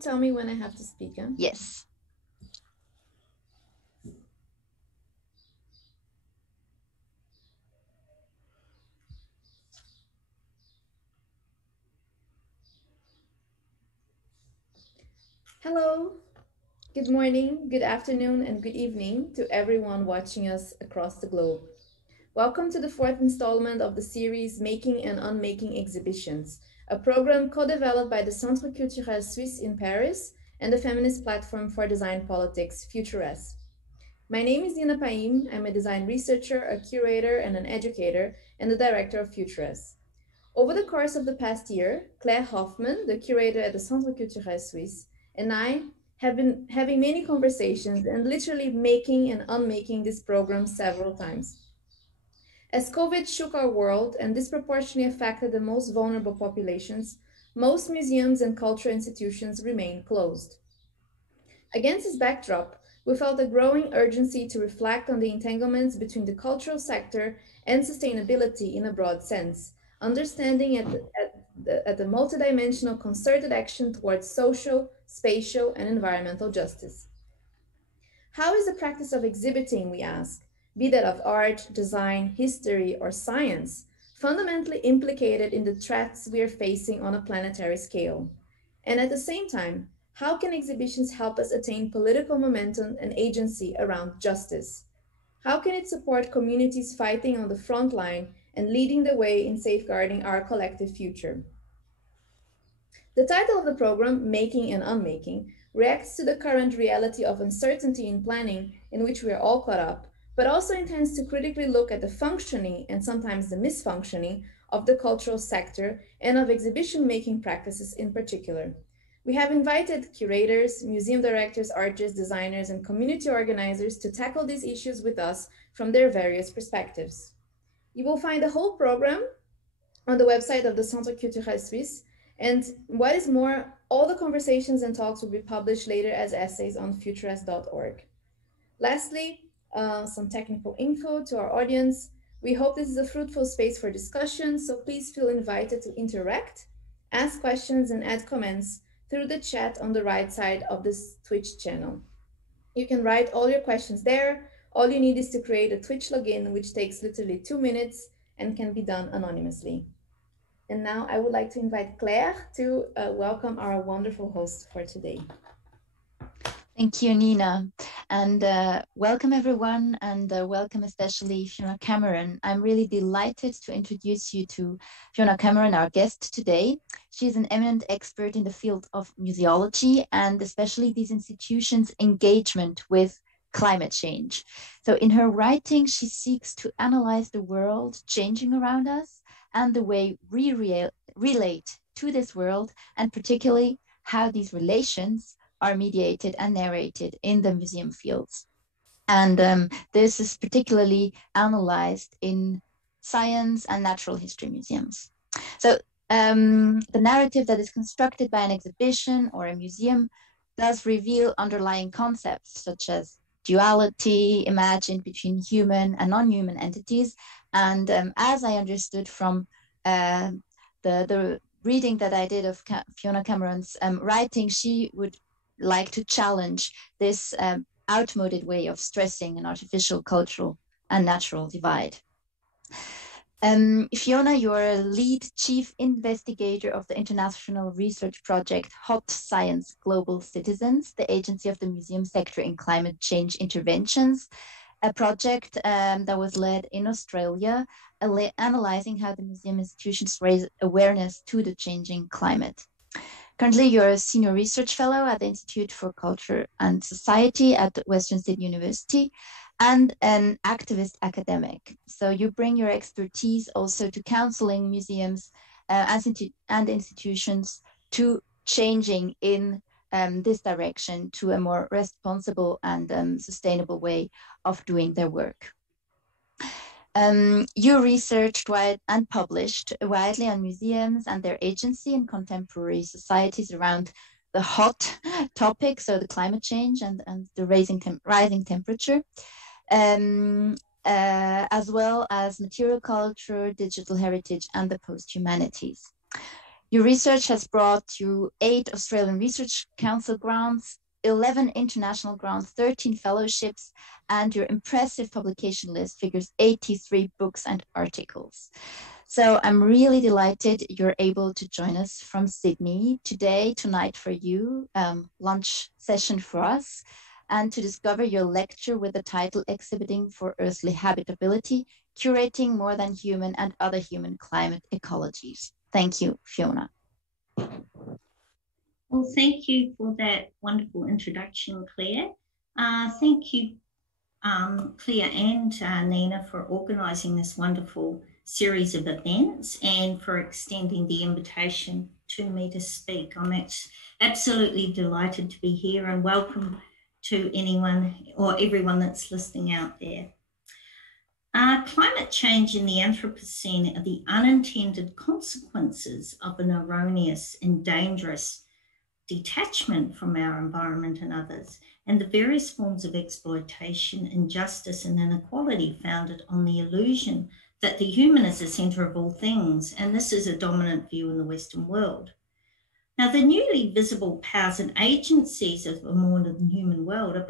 Tell me when I have to speak, huh? Yes. Hello, good morning, good afternoon, and good evening to everyone watching us across the globe. Welcome to the fourth installment of the series Making and Unmaking Exhibitions, a program co-developed by the Centre Culturel Suisse in Paris and the feminist platform for design politics, Futuress. My name is Dina Paim. I'm a design researcher, a curator, and an educator, and the director of Futuress. Over the course of the past year, Claire Hoffman, the curator at the Centre Culturel Suisse, and I have been having many conversations and literally making and unmaking this program several times. As COVID shook our world and disproportionately affected the most vulnerable populations, most museums and cultural institutions remain closed. Against this backdrop, we felt a growing urgency to reflect on the entanglements between the cultural sector and sustainability in a broad sense, understanding at the multidimensional concerted action towards social, spatial, and environmental justice. How is the practice of exhibiting, we ask, be that of art, design, history, or science, fundamentally implicated in the threats we are facing on a planetary scale? And at the same time, how can exhibitions help us attain political momentum and agency around justice? How can it support communities fighting on the front line and leading the way in safeguarding our collective future? The title of the program, Making and Unmaking, reacts to the current reality of uncertainty in planning in which we are all caught up, but also intends to critically look at the functioning and sometimes the misfunctioning of the cultural sector and of exhibition making practices in particular. We have invited curators, museum directors, artists, designers, and community organizers to tackle these issues with us from their various perspectives. You will find the whole program on the website of the Centre Culturel Suisse. And what is more, all the conversations and talks will be published later as essays on futurist.org. Lastly, some technical info to our audience. We hope this is a fruitful space for discussion, so please feel invited to interact, ask questions, and add comments through the chat on the right side of this Twitch channel. You can write all your questions there. All you need is to create a Twitch login, which takes literally 2 minutes and can be done anonymously. And now I would like to invite Claire to welcome our wonderful host for today. Thank you, Nina. And welcome everyone, and welcome especially Fiona Cameron. I'm really delighted to introduce you to Fiona Cameron, our guest today. She's an eminent expert in the field of museology and especially these institutions' engagement with climate change. So in her writing, she seeks to analyze the world changing around us and the way we relate to this world, and particularly how these relations are mediated and narrated in the museum fields. And this is particularly analyzed in science and natural history museums. So the narrative that is constructed by an exhibition or a museum does reveal underlying concepts such as duality imagined between human and non-human entities. And as I understood from the reading that I did of Fiona Cameron's writing, she would like to challenge this outmoded way of stressing an artificial cultural and natural divide. Fiona, you're a lead chief investigator of the international research project Hot Science Global Citizens, the agency of the museum sector in climate change interventions, a project that was led in Australia, analyzing how the museum institutions raise awareness to the changing climate. Currently, you're a senior research fellow at the Institute for Culture and Society at Western State University and an activist academic. So you bring your expertise also to counseling museums and institutions to changing in this direction to a more responsible and sustainable way of doing their work. You researched and published widely on museums and their agency in contemporary societies around the hot topic, so the climate change and the rising temperature, as well as material culture, digital heritage, and the post-humanities. Your research has brought you 8 Australian Research Council grants, 11 international grants, 13 fellowships, and your impressive publication list figures 83 books and articles. So I'm really delighted you're able to join us from Sydney today, tonight for you, lunch session for us, and to discover your lecture with the title Exhibiting for Earthly Habitability, Curating More Than Human and Other Human Climate Ecologies. Thank you, Fiona. Well, thank you for that wonderful introduction, Claire. Thank you, Claire and Nina, for organising this wonderful series of events and for extending the invitation to me to speak. I'm absolutely delighted to be here, and welcome to anyone or everyone that's listening out there. Climate change in the Anthropocene are the unintended consequences of an erroneous and dangerous detachment from our environment and others, and the various forms of exploitation, injustice, and inequality founded on the illusion that the human is the centre of all things, and this is a dominant view in the Western world. Now, the newly visible powers and agencies of a more than human world are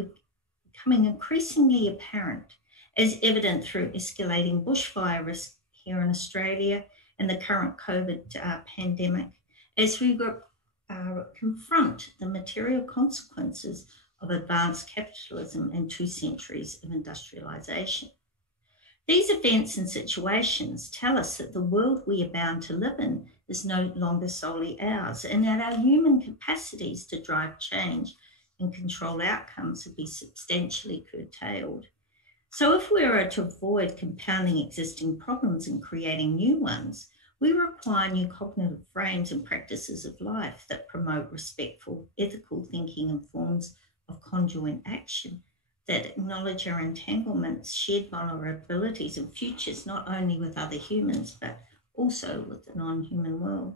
becoming increasingly apparent, as evident through escalating bushfire risk here in Australia and the current COVID pandemic, as we confront the material consequences of advanced capitalism and 2 centuries of industrialisation. These events and situations tell us that the world we are bound to live in is no longer solely ours, and that our human capacities to drive change and control outcomes have been substantially curtailed. So if we are to avoid compounding existing problems and creating new ones, we require new cognitive frames and practices of life that promote respectful, ethical thinking and forms of conjoint action that acknowledge our entanglements, shared vulnerabilities and futures, not only with other humans, but also with the non-human world.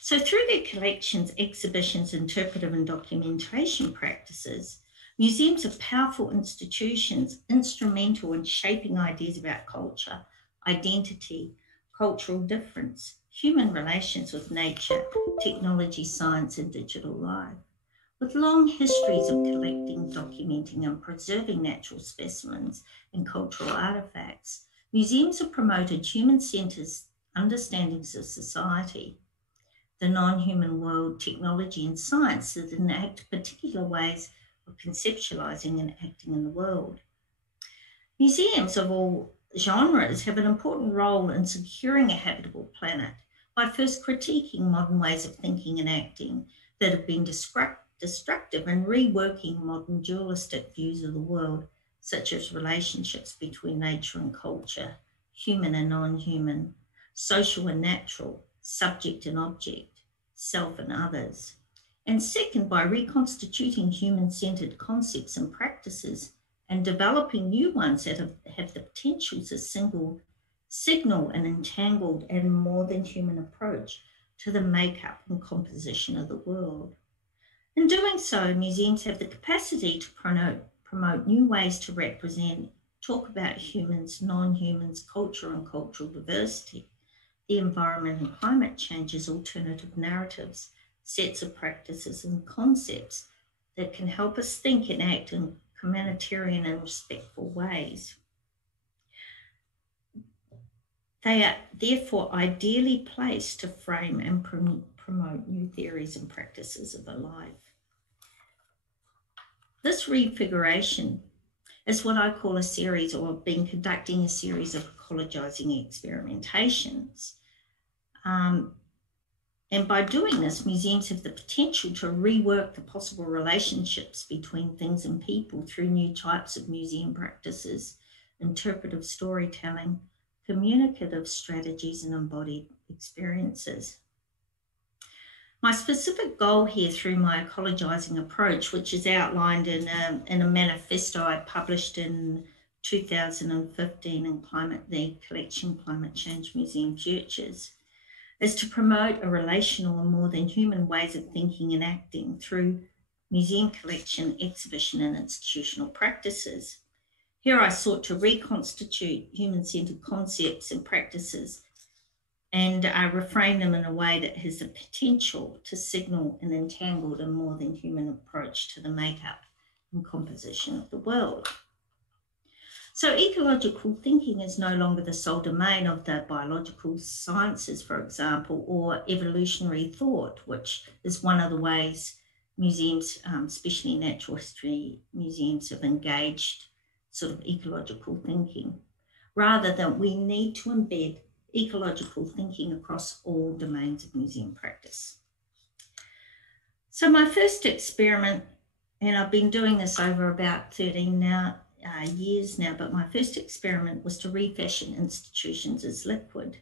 So through their collections, exhibitions, interpretive and documentation practices, museums are powerful institutions, instrumental in shaping ideas about culture, identity, cultural difference, human relations with nature, technology, science, and digital life. With long histories of collecting, documenting, and preserving natural specimens and cultural artifacts, museums have promoted human-centered understandings of society, the non-human world, technology, and science that enact particular ways of conceptualizing and acting in the world. Museums of all genres have an important role in securing a habitable planet by first critiquing modern ways of thinking and acting that have been destructive and reworking modern dualistic views of the world, such as relationships between nature and culture, human and non-human, social and natural, subject and object, self and others. And second, by reconstituting human-centered concepts and practices and developing new ones that have the potential to signal an entangled and more than human approach to the makeup and composition of the world. In doing so, museums have the capacity to promote new ways to represent, talk about humans, non-humans, culture and cultural diversity, the environment and climate change as alternative narratives, sets of practices and concepts that can help us think and act in humanitarian and respectful ways. They are therefore ideally placed to frame and promote new theories and practices of a life. This refiguration is what I call a series, or I've been conducting a series of ecologizing experimentations. And by doing this, museums have the potential to rework the possible relationships between things and people through new types of museum practices, interpretive storytelling, communicative strategies, and embodied experiences. My specific goal here through my ecologizing approach, which is outlined in a manifesto I published in 2015 in the collection Climate Change Museum Futures, is to promote a relational and more than human ways of thinking and acting through museum collection, exhibition, and institutional practices. Here I sought to reconstitute human-centered concepts and practices and reframe them in a way that has the potential to signal an entangled and more than human approach to the makeup and composition of the world. So ecological thinking is no longer the sole domain of the biological sciences, for example, or evolutionary thought, which is one of the ways museums, especially natural history museums, have engaged sort of ecological thinking. Rather than we need to embed ecological thinking across all domains of museum practice. So my first experiment, and I've been doing this over about 13 years now, but my first experiment was to refashion institutions as liquid.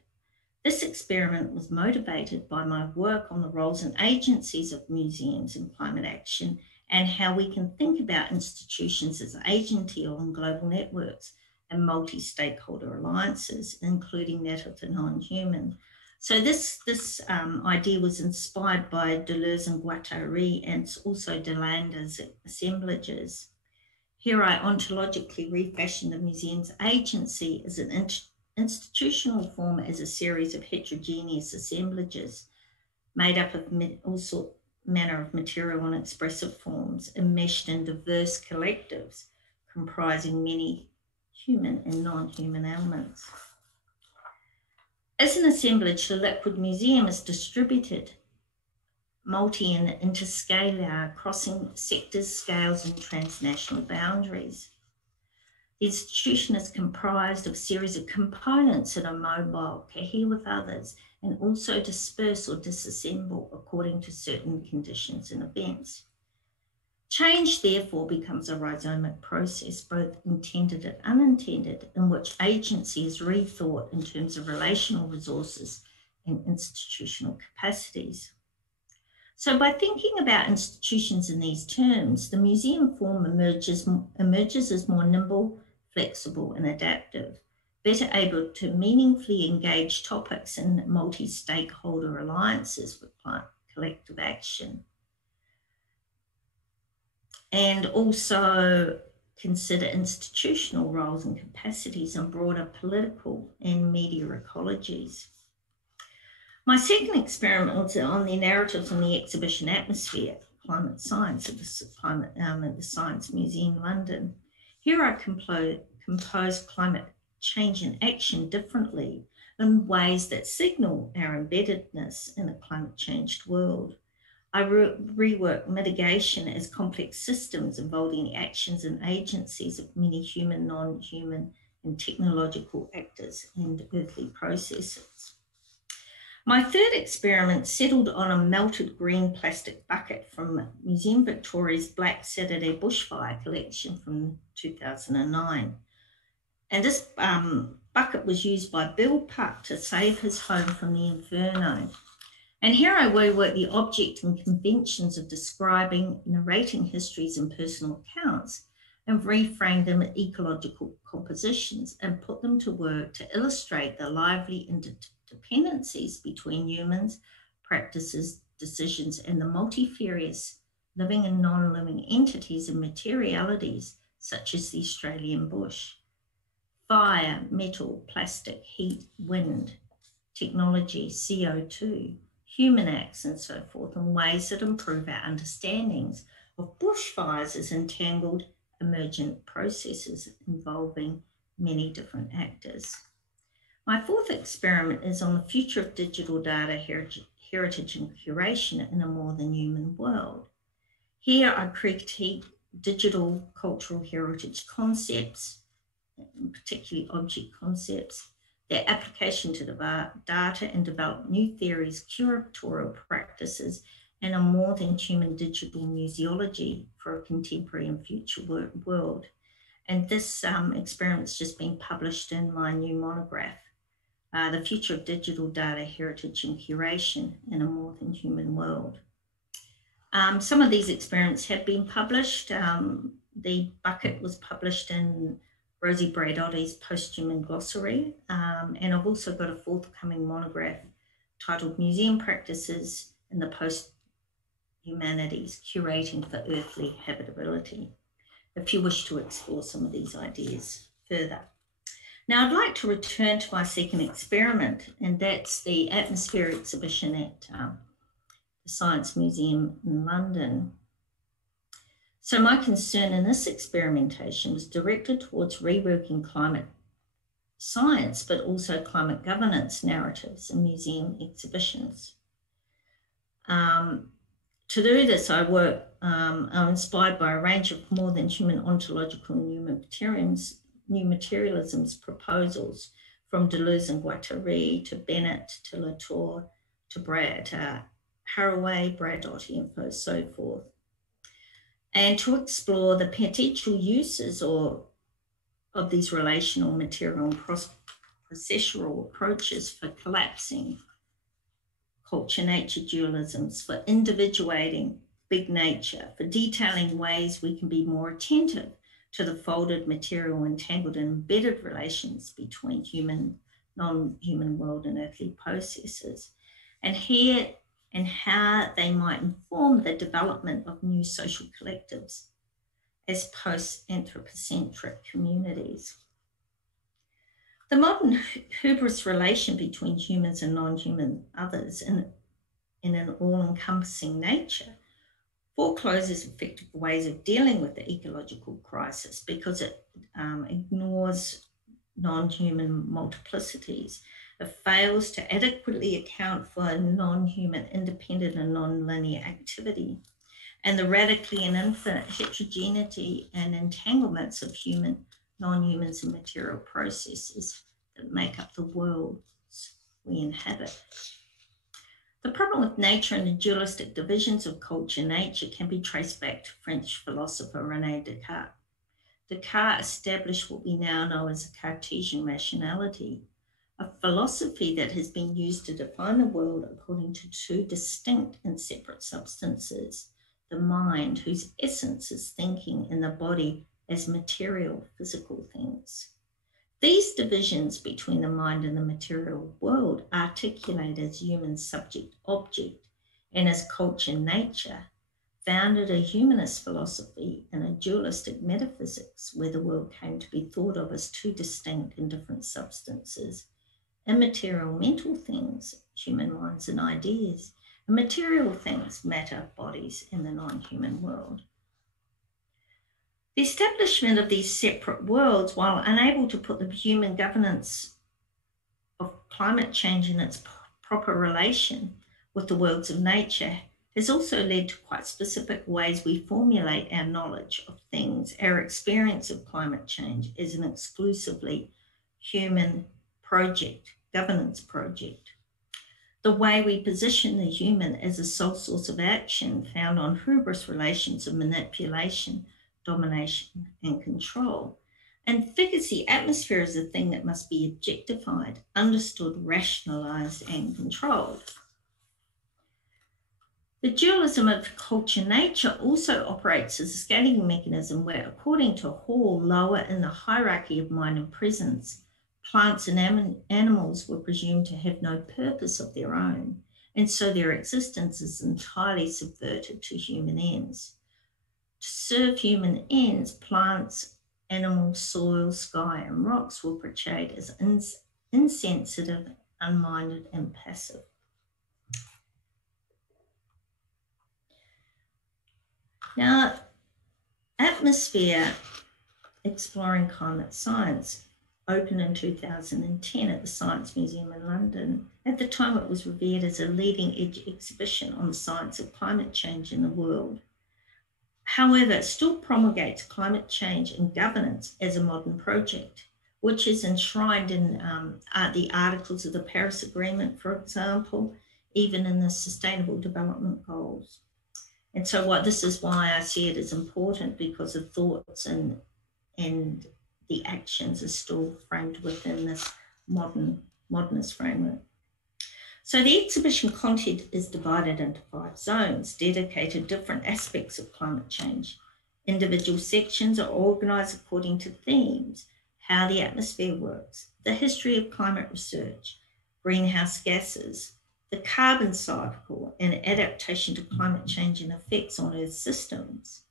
This experiment was motivated by my work on the roles and agencies of museums in climate action and how we can think about institutions as agency on global networks and multi-stakeholder alliances, including that of the non-human. So this idea was inspired by Deleuze and Guattari and also Delander's assemblages. Here I ontologically refashioned the museum's agency as an institutional form as a series of heterogeneous assemblages made up of all manner of material and expressive forms enmeshed in diverse collectives comprising many human and non-human elements. As an assemblage, the Liquid Museum is distributed multi and interscalar, crossing sectors, scales, and transnational boundaries. The institution is comprised of a series of components that are mobile, cohere with others, and also disperse or disassemble according to certain conditions and events. Change, therefore, becomes a rhizomic process, both intended and unintended, in which agency is rethought in terms of relational resources and institutional capacities. So by thinking about institutions in these terms, the museum form emerges as more nimble, flexible, and adaptive, better able to meaningfully engage topics in multi-stakeholder alliances for collective action, and also consider institutional roles and capacities in broader political and media ecologies. My second experiment was on the narratives on the exhibition Atmosphere, Climate Science at the Science Museum, London. Here I composed climate change and action differently in ways that signal our embeddedness in a climate changed world. I reworked mitigation as complex systems involving the actions and agencies of many human, non-human, and technological actors and earthly processes. My third experiment settled on a melted green plastic bucket from Museum Victoria's Black Saturday bushfire collection from 2009. And this bucket was used by Bill Puck to save his home from the inferno. And here I reworked the object and conventions of describing, narrating histories and personal accounts and reframed them as ecological compositions and put them to work to illustrate the lively interdependencies between humans, practices, decisions, and the multifarious living and non-living entities and materialities such as the Australian bush. Fire, metal, plastic, heat, wind, technology, CO2, human acts, and so forth, in ways that improve our understandings of bushfires as entangled emergent processes involving many different actors. My fourth experiment is on the future of digital data, heritage and curation in a more than human world. Here I critique digital cultural heritage concepts, particularly object concepts, their application to the data, and develop new theories, curatorial practices, and a more than human digital museology for a contemporary and future world. And this experiment's just been published in my new monograph, The Future of Digital Data, Heritage and Curation in a More Than Human World. Some of these experiments have been published. The bucket was published in Rosie Braidotti's Post-Human Glossary, and I've also got a forthcoming monograph titled Museum Practices in the Post-Humanities, Curating for Earthly Habitability, if you wish to explore some of these ideas further. Now, I'd like to return to my second experiment, and that's the atmosphere exhibition at the Science Museum in London. So my concern in this experimentation was directed towards reworking climate science, but also climate governance narratives in museum exhibitions. To do this, I'm inspired by a range of more than human ontological new materialism's proposals, from Deleuze and Guattari to Bennett to Latour to Haraway, Bradotti, and so forth, and to explore the potential uses of these relational, material, and processual approaches for collapsing culture-nature dualisms, for individuating big nature, for detailing ways we can be more attentive to the folded, material, entangled, and embedded relations between human, non-human world and earthly processes, and how they might inform the development of new social collectives as post-anthropocentric communities. The modern hubris relation between humans and non-human others in an all-encompassing nature forecloses effective ways of dealing with the ecological crisis, because it ignores non-human multiplicities. It fails to adequately account for non-human independent and non-linear activity, and the radically and infinite heterogeneity and entanglements of human, non-humans, and material processes that make up the worlds we inhabit. The problem with nature and the dualistic divisions of culture and nature can be traced back to French philosopher René Descartes. Descartes established what we now know as a Cartesian rationality, a philosophy that has been used to define the world according to two distinct and separate substances: the mind, whose essence is thinking, and the body as material, physical things. These divisions between the mind and the material world articulate as human subject-object and as culture-nature, founded a humanist philosophy and a dualistic metaphysics where the world came to be thought of as two distinct and different substances: immaterial mental things, human minds and ideas, and material things, matter, bodies, and the non-human world. The establishment of these separate worlds, while unable to put the human governance of climate change in its proper relation with the worlds of nature, has also led to quite specific ways we formulate our knowledge of things, our experience of climate change as an exclusively human project, governance project. The way we position the human as a sole source of action found on hubris relations of manipulation, domination, and control, and figures the atmosphere as a thing that must be objectified, understood, rationalized, and controlled. The dualism of culture-nature also operates as a scaling mechanism where, according to Hall, lower in the hierarchy of mind and presence, plants and animals were presumed to have no purpose of their own, and so their existence is entirely subverted to human ends. To serve human ends, plants, animals, soil, sky, and rocks were portrayed as insensitive, unminded, and passive. Now, Atmosphere Exploring Climate Science opened in 2010 at the Science Museum in London. At the time, it was revered as a leading-edge exhibition on the science of climate change in the world. However, it still promulgates climate change and governance as a modern project, which is enshrined in the Articles of the Paris Agreement, for example, even in the Sustainable Development Goals. And so this is why I see it as important, because the thoughts and the actions are still framed within this modernist framework. So the exhibition content is divided into 5 zones dedicated to different aspects of climate change. Individual sections are organised according to themes: how the atmosphere works, the history of climate research, greenhouse gases, the carbon cycle and adaptation to climate change and effects on Earth systems,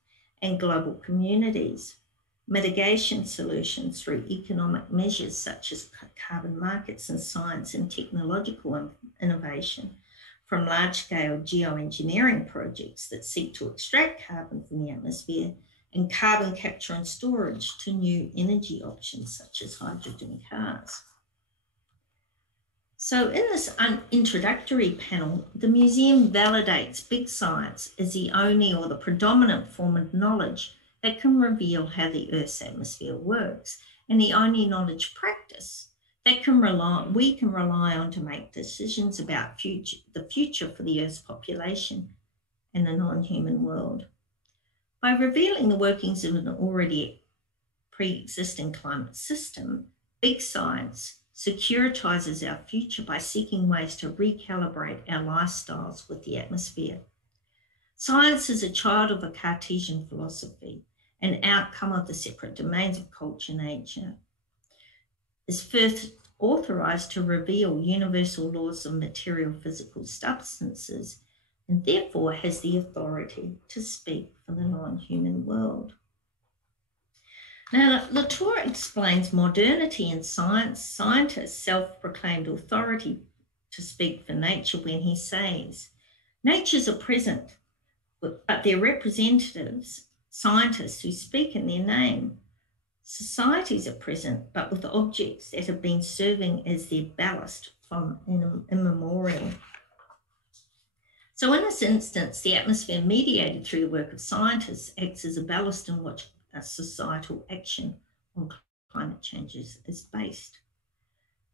and global communities. mitigation solutions through economic measures such as carbon markets and science and technological innovation, from large-scale geoengineering projects that seek to extract carbon from the atmosphere and carbon capture and storage to new energy options such as hydrogen cars. So in this introductory panel, the museum validates big science as the only or the predominant form of knowledge that can reveal how the Earth's atmosphere works, and the only knowledge practice that we can rely on to make decisions about the future for the Earth's population and the non-human world. By revealing the workings of an already pre-existing climate system, big science securitizes our future by seeking ways to recalibrate our lifestyles with the atmosphere. Science is a child of a Cartesian philosophy, an outcome of the separate domains of culture and nature, is first authorized to reveal universal laws of material physical substances, and therefore has the authority to speak for the non-human world. Now, Latour explains modernity in science, scientists' self-proclaimed authority to speak for nature when he says, natures are present, but their representatives, scientists who speak in their name. Societies are present, but with objects that have been serving as their ballast from immemorial. So in this instance, the atmosphere mediated through the work of scientists acts as a ballast in which a societal action on climate change is based.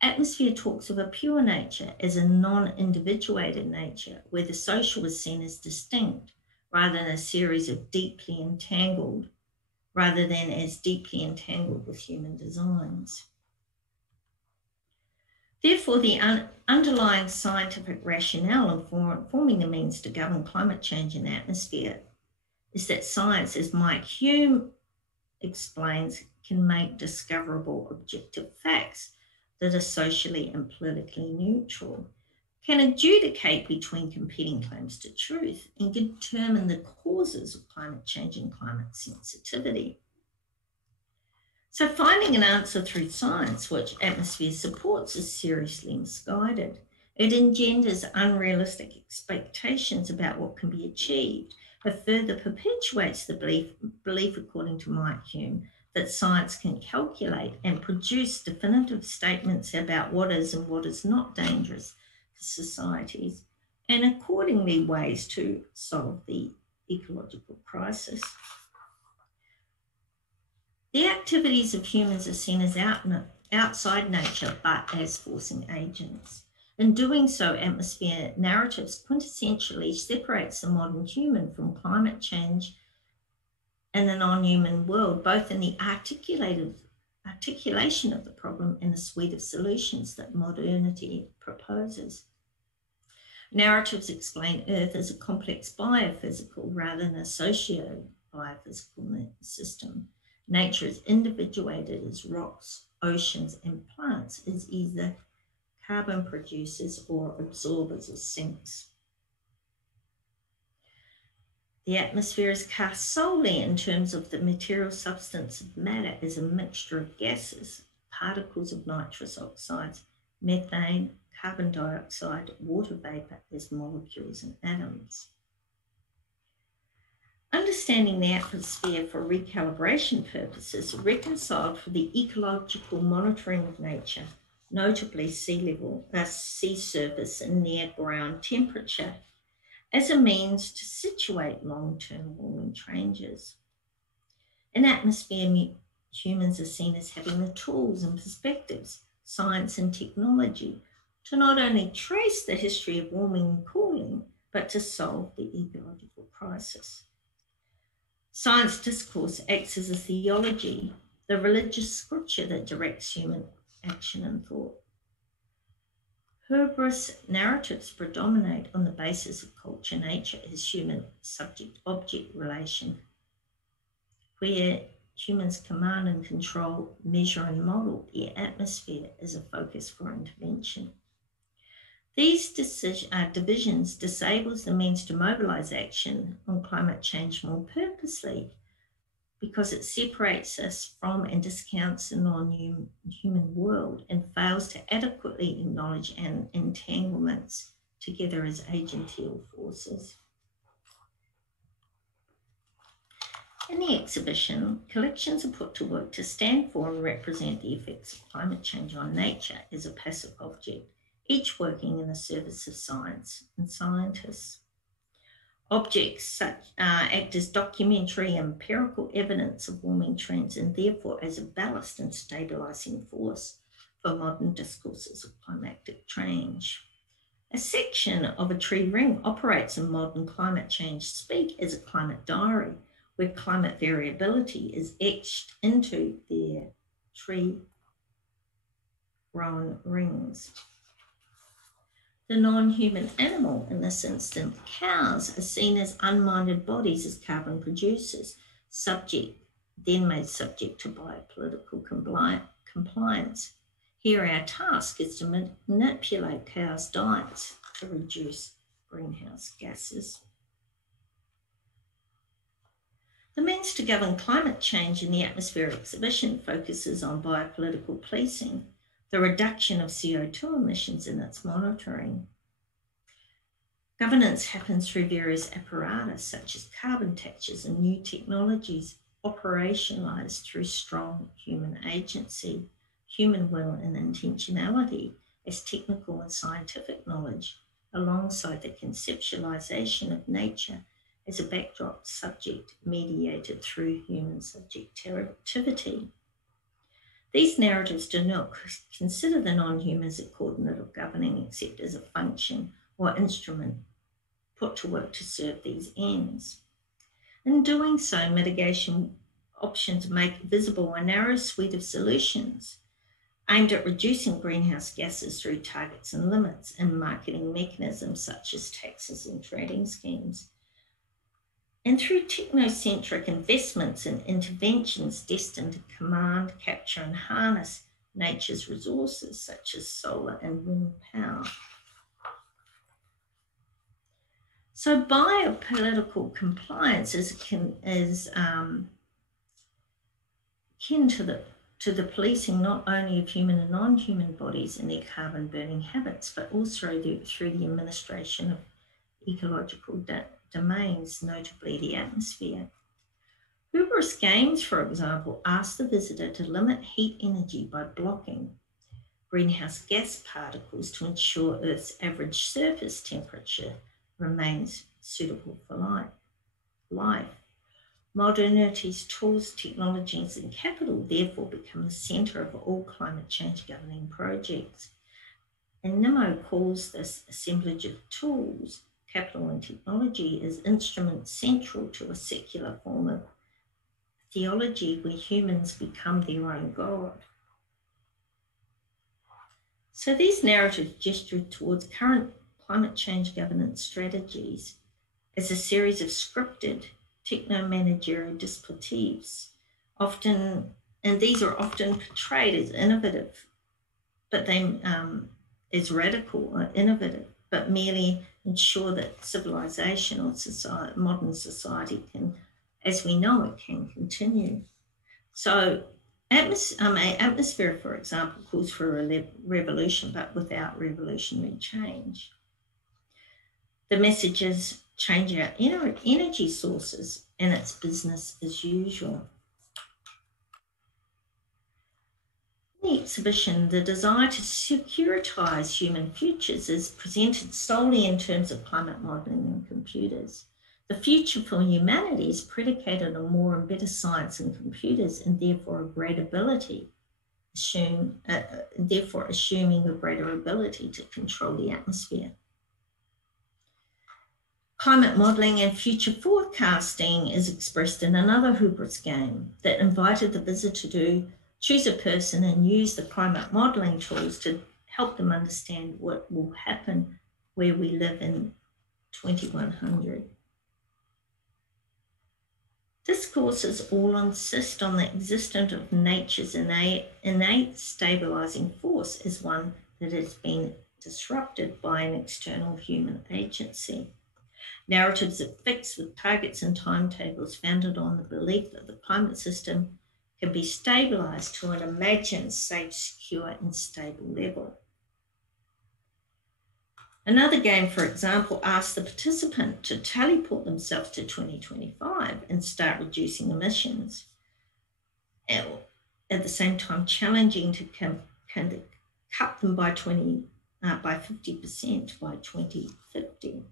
Atmosphere talks of a pure nature as a non-individuated nature, where the social is seen as distinct, rather than a series of deeply entangled with human designs. Therefore, the underlying scientific rationale in forming the means to govern climate change in the atmosphere is that science, as Mike Hume explains, can make discoverable objective facts that are socially and politically neutral, can adjudicate between competing claims to truth, and determine the causes of climate change and climate sensitivity. So finding an answer through science, which atmosphere supports, is seriously misguided. It engenders unrealistic expectations about what can be achieved. It further perpetuates the belief, according to Mike Hume, that science can calculate and produce definitive statements about what is and what is not dangerous for societies, and accordingly ways to solve the ecological crisis. The activities of humans are seen as outside nature, but as forcing agents. In doing so, atmosphere narratives quintessentially separates the modern human from climate change and the non-human world, both in the articulation of the problem and the suite of solutions that modernity proposes. Narratives explain Earth as a complex biophysical rather than a socio-biophysical system. Nature is individuated as rocks, oceans, and plants as either carbon producers or absorbers or sinks. The atmosphere is cast solely in terms of the material substance of matter as a mixture of gases, particles of nitrous oxides, methane, carbon dioxide, water vapor as molecules and atoms. Understanding the atmosphere for recalibration purposes reconciled for the ecological monitoring of nature, notably sea surface and near ground temperature, as a means to situate long-term warming changes. In atmosphere, humans are seen as having the tools and perspectives, science and technology, to not only trace the history of warming and cooling, but to solve the ecological crisis. Science discourse acts as a theology, the religious scripture that directs human action and thought. Hubris narratives predominate on the basis of culture nature as human subject-object relation, where humans command and control, measure and model the atmosphere as a focus for intervention. These divisions disables the means to mobilise action on climate change more purposely because it separates us from and discounts the non-human world and fails to adequately acknowledge entanglements together as agential forces. In the exhibition, collections are put to work to stand for and represent the effects of climate change on nature as a passive object, each working in the service of science and scientists. Objects such act as documentary empirical evidence of warming trends and therefore as a ballast and stabilising force for modern discourses of climatic change. A section of a tree ring operates in modern climate change speak as a climate diary, where climate variability is etched into their tree-grown rings. The non-human animal, in this instance, cows, are seen as unminded bodies as carbon producers, then made subject to biopolitical compliance. Here our task is to manipulate cows' diets to reduce greenhouse gases. The means to govern climate change in the atmosphere exhibition focuses on biopolitical policing, the reduction of CO2 emissions and its monitoring. Governance happens through various apparatus such as carbon taxes and new technologies operationalised through strong human agency, human will and intentionality as technical and scientific knowledge, alongside the conceptualisation of nature as a backdrop subject mediated through human subjectivity. These narratives do not consider the non-human as a coordinate of governing except as a function or instrument put to work to serve these ends. In doing so, mitigation options make visible a narrow suite of solutions aimed at reducing greenhouse gases through targets and limits and marketing mechanisms such as taxes and trading schemes, and through technocentric investments and interventions destined to command, capture and harness nature's resources such as solar and wind power. So biopolitical compliance is akin to the policing not only of human and non-human bodies and their carbon burning habits, but also through the administration of ecological domains, notably the atmosphere. Hubris games, for example, ask the visitor to limit heat energy by blocking greenhouse gas particles to ensure Earth's average surface temperature remains suitable for life. Modernity's tools, technologies and capital therefore become the centre of all climate change governing projects. And Nimmo calls this assemblage of tools, capital and technology, as instruments central to a secular form of theology where humans become their own God. So these narratives gesture towards current climate change governance strategies as a series of scripted techno-managerial dispositives, and these are often portrayed as innovative, but they as radical or innovative, but merely ensure that civilization or society, modern society can, as we know it, can continue. So atmosphere, for example, calls for a revolution, but without revolutionary change. The message is change our energy sources and it's business as usual. In the exhibition, the desire to securitise human futures is presented solely in terms of climate modelling and computers. The future for humanity is predicated on more and better science and computers, and therefore a greater ability, assuming a greater ability to control the atmosphere. Climate modelling and future forecasting is expressed in another hubris game that invited the visitor to choose a person and use the climate modelling tools to help them understand what will happen where we live in 2100. Discourses all insist on the existence of nature's innate stabilising force as one that has been disrupted by an external human agency. Narratives are fixed with targets and timetables founded on the belief that the climate system can be stabilised to an imagined safe, secure and stable level. Another game, for example, asks the participant to teleport themselves to 2025 and start reducing emissions, at the same time challenging to cut them by 50% by 2050.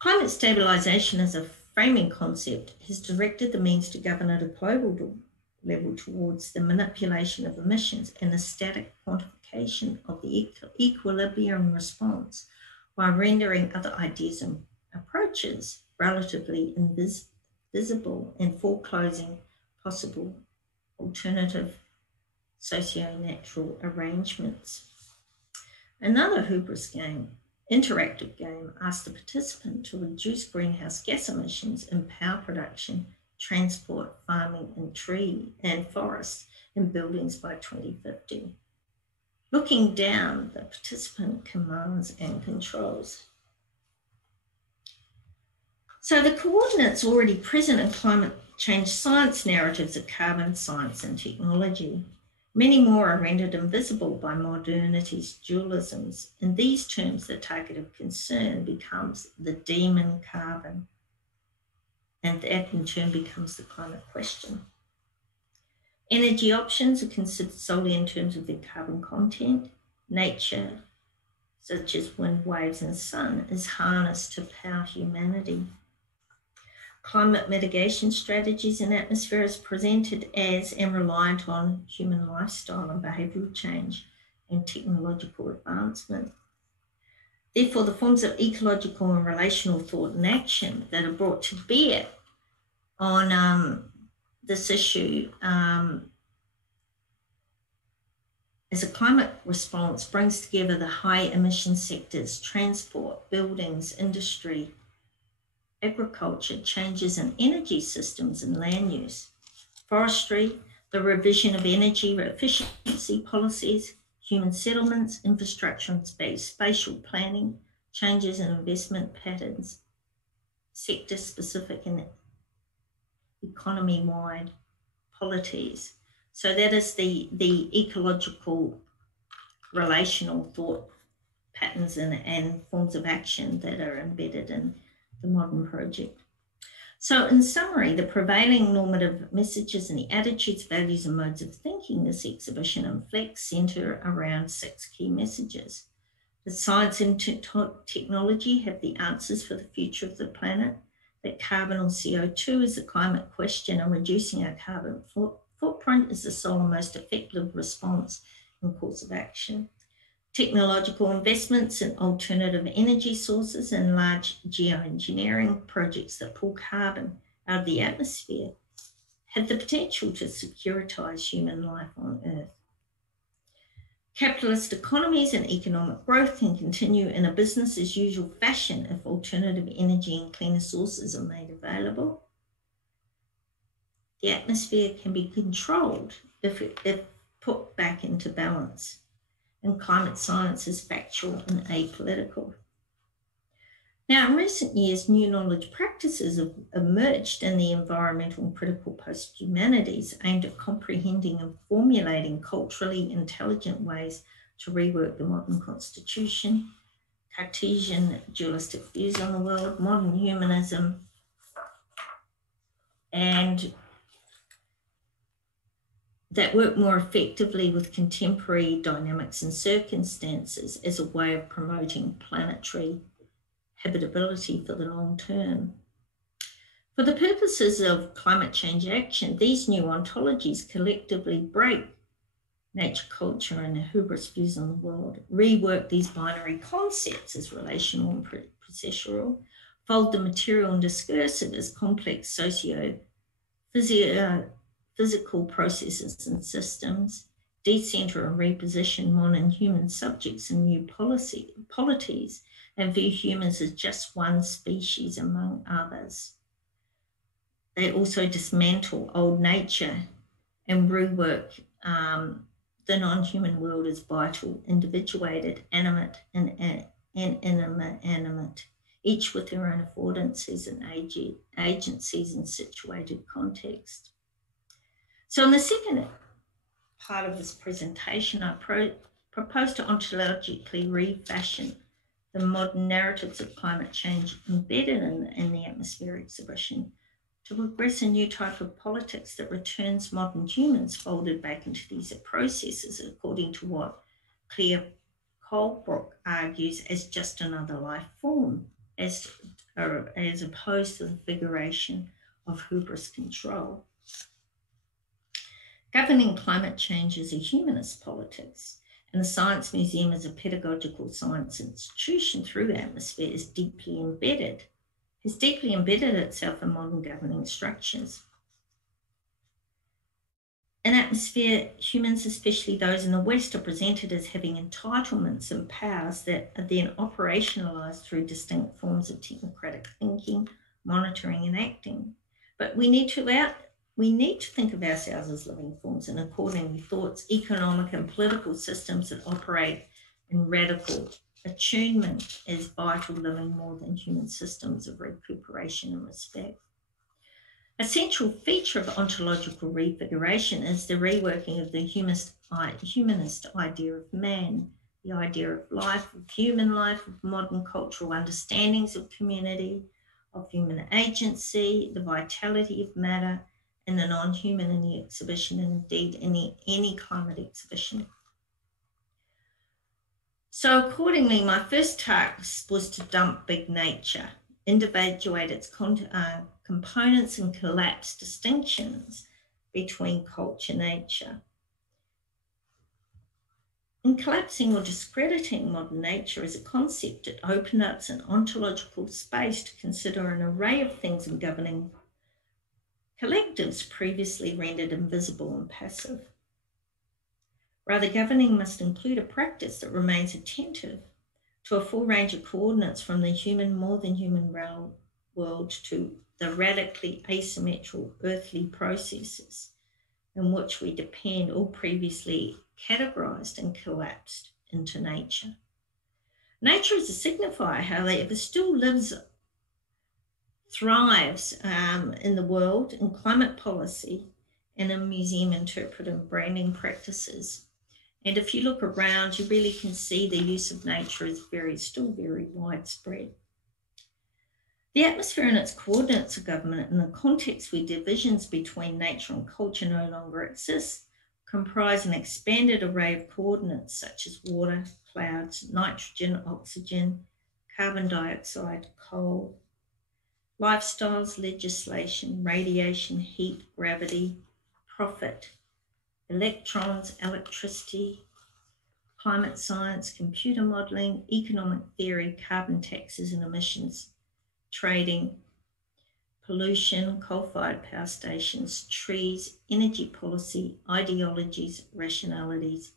Climate stabilisation as a framing concept has directed the means to govern at a global level towards the manipulation of emissions and the static quantification of the equilibrium response, while rendering other ideas and approaches relatively invisible and foreclosing possible alternative socio-natural arrangements. Another hubris game, interactive game, asks the participant to reduce greenhouse gas emissions in power production, transport, farming and tree and forests and buildings by 2050. Looking down, the participant commands and controls. So the coordinates already present in climate change science narratives are carbon, science and technology. Many more are rendered invisible by modernity's dualisms. In these terms, the target of concern becomes the demon carbon, and that in turn becomes the climate question. Energy options are considered solely in terms of their carbon content. Nature, such as wind, waves and sun, is harnessed to power humanity. Climate mitigation strategies and atmosphere is presented as and reliant on human lifestyle and behavioural change and technological advancement. Therefore, the forms of ecological and relational thought and action that are brought to bear on this issue as a climate response brings together the high emission sectors, transport, buildings, industry, agriculture, changes in energy systems and land use, forestry, the revision of energy efficiency policies, human settlements, infrastructure and spatial planning, changes in investment patterns, sector-specific and economy-wide polities. So that is the ecological relational thought patterns and forms of action that are embedded in the modern project. So in summary, the prevailing normative messages and the attitudes, values and modes of thinking this exhibition inflects centre around 6 key messages. That science and technology have the answers for the future of the planet, that carbon or CO2 is the climate question and reducing our carbon footprint is the sole and most effective response and course of action. Technological investments in alternative energy sources and large geoengineering projects that pull carbon out of the atmosphere have the potential to securitise human life on Earth. Capitalist economies and economic growth can continue in a business as usual fashion if alternative energy and cleaner sources are made available. The atmosphere can be controlled if put back into balance. And climate science is factual and apolitical. Now, in recent years, new knowledge practices have emerged in the environmental and critical post-humanities aimed at comprehending and formulating culturally intelligent ways to rework the modern constitution, Cartesian dualistic views on the world, modern humanism, and that work more effectively with contemporary dynamics and circumstances as a way of promoting planetary habitability for the long term. For the purposes of climate change action, these new ontologies collectively break nature, culture, and hubris views on the world, rework these binary concepts as relational and processual, fold the material and discursive as complex physical processes and systems, decenter and reposition modern human subjects in new polities, and view humans as just one species among others. They also dismantle old nature and rework the non-human world as vital, individuated, animate, and and inanimate, each with their own affordances and agencies and situated context. So in the second part of this presentation, I propose to ontologically refashion the modern narratives of climate change embedded in the atmosphere exhibition to progress a new type of politics that returns modern humans folded back into these processes, according to what Claire Colebrook argues, as just another life form, as opposed to the figuration of hubris control. Governing climate change is a humanist politics, and the Science Museum as a pedagogical science institution through atmosphere has deeply embedded itself in modern governing structures. In atmosphere, humans, especially those in the West, are presented as having entitlements and powers that are then operationalised through distinct forms of technocratic thinking, monitoring and acting. But we need to think of ourselves as living forms, and accordingly thoughts, economic and political systems that operate in radical attunement as vital living more than human systems of recuperation and respect. A central feature of ontological refiguration is the reworking of the humanist idea of man, the idea of life, of human life, of modern cultural understandings of community, of human agency, the vitality of matter, and the non-human in the exhibition, and indeed in any climate exhibition. So accordingly, my first task was to dump big nature, individuate its components and collapse distinctions between culture and nature. In collapsing or discrediting modern nature as a concept, it opened up an ontological space to consider an array of things in governing collectives previously rendered invisible and passive. Rather, governing must include a practice that remains attentive to a full range of coordinates from the human, more than human world to the radically asymmetrical earthly processes in which we depend, all previously categorized and collapsed into nature. Nature as a signifier, however, still thrives in the world, in climate policy, and in museum interpret and branding practices. And if you look around, you really can see the use of nature is still very widespread. The atmosphere and its coordinates of government in the context where divisions between nature and culture no longer exist comprise an expanded array of coordinates such as water, clouds, nitrogen, oxygen, carbon dioxide, coal, lifestyles, legislation, radiation, heat, gravity, profit, electrons, electricity, climate science, computer modelling, economic theory, carbon taxes and emissions, trading, pollution, coal-fired power stations, trees, energy policy, ideologies, rationalities,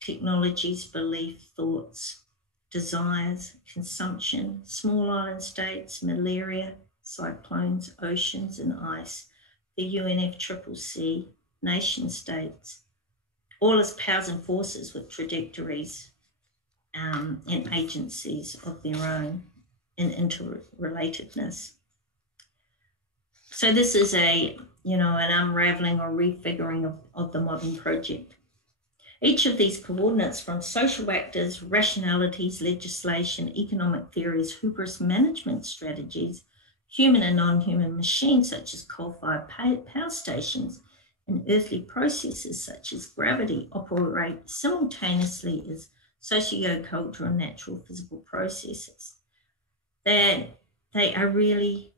technologies, belief, thoughts, desires, consumption, small island states, malaria, cyclones, oceans and ice, the UNFCCC, nation states, all as powers and forces with trajectories and agencies of their own in interrelatedness. So this is an unraveling or refiguring of the modern project. Each of these coordinates, from social actors, rationalities, legislation, economic theories, hubris management strategies, human and non-human machines such as coal-fired power stations, and earthly processes such as gravity, operate simultaneously as socio-cultural and natural physical processes. That they are really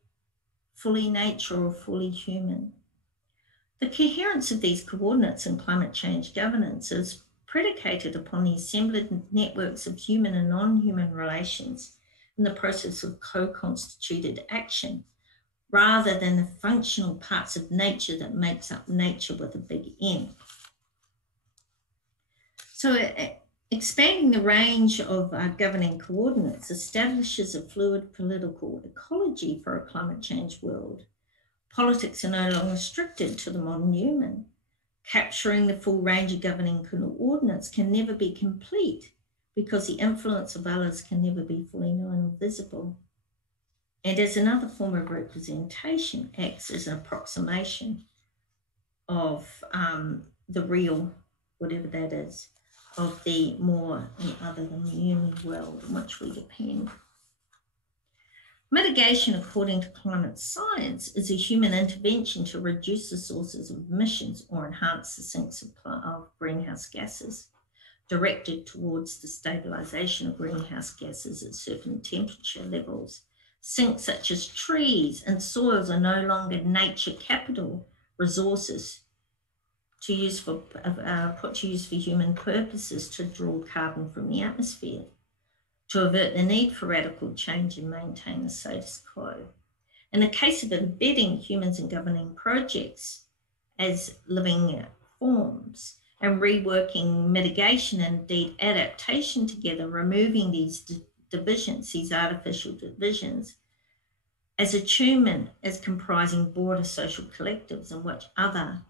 fully nature or fully human. The coherence of these coordinates in climate change governance is predicated upon the assembled networks of human and non-human relations in the process of co-constituted action, rather than the functional parts of nature that makes up nature with a big N. So expanding the range of governing coordinates establishes a fluid political ecology for a climate change world. Politics are no longer restricted to the modern human. Capturing the full range of governing coordinates can never be complete because the influence of others can never be fully known or visible. And as another form of representation, acts as an approximation of the real, whatever that is, of the more and other than the human world in which we depend. Mitigation, according to climate science, is a human intervention to reduce the sources of emissions or enhance the sinks of greenhouse gases, directed towards the stabilisation of greenhouse gases at certain temperature levels. Sinks such as trees and soils are no longer nature capital resources to use for, put to use for human purposes to draw carbon from the atmosphere, to avert the need for radical change and maintain the status quo. In the case of embedding humans in governing projects as living forms and reworking mitigation and indeed adaptation together, removing these divisions, these artificial divisions, as attunement as comprising broader social collectives in which other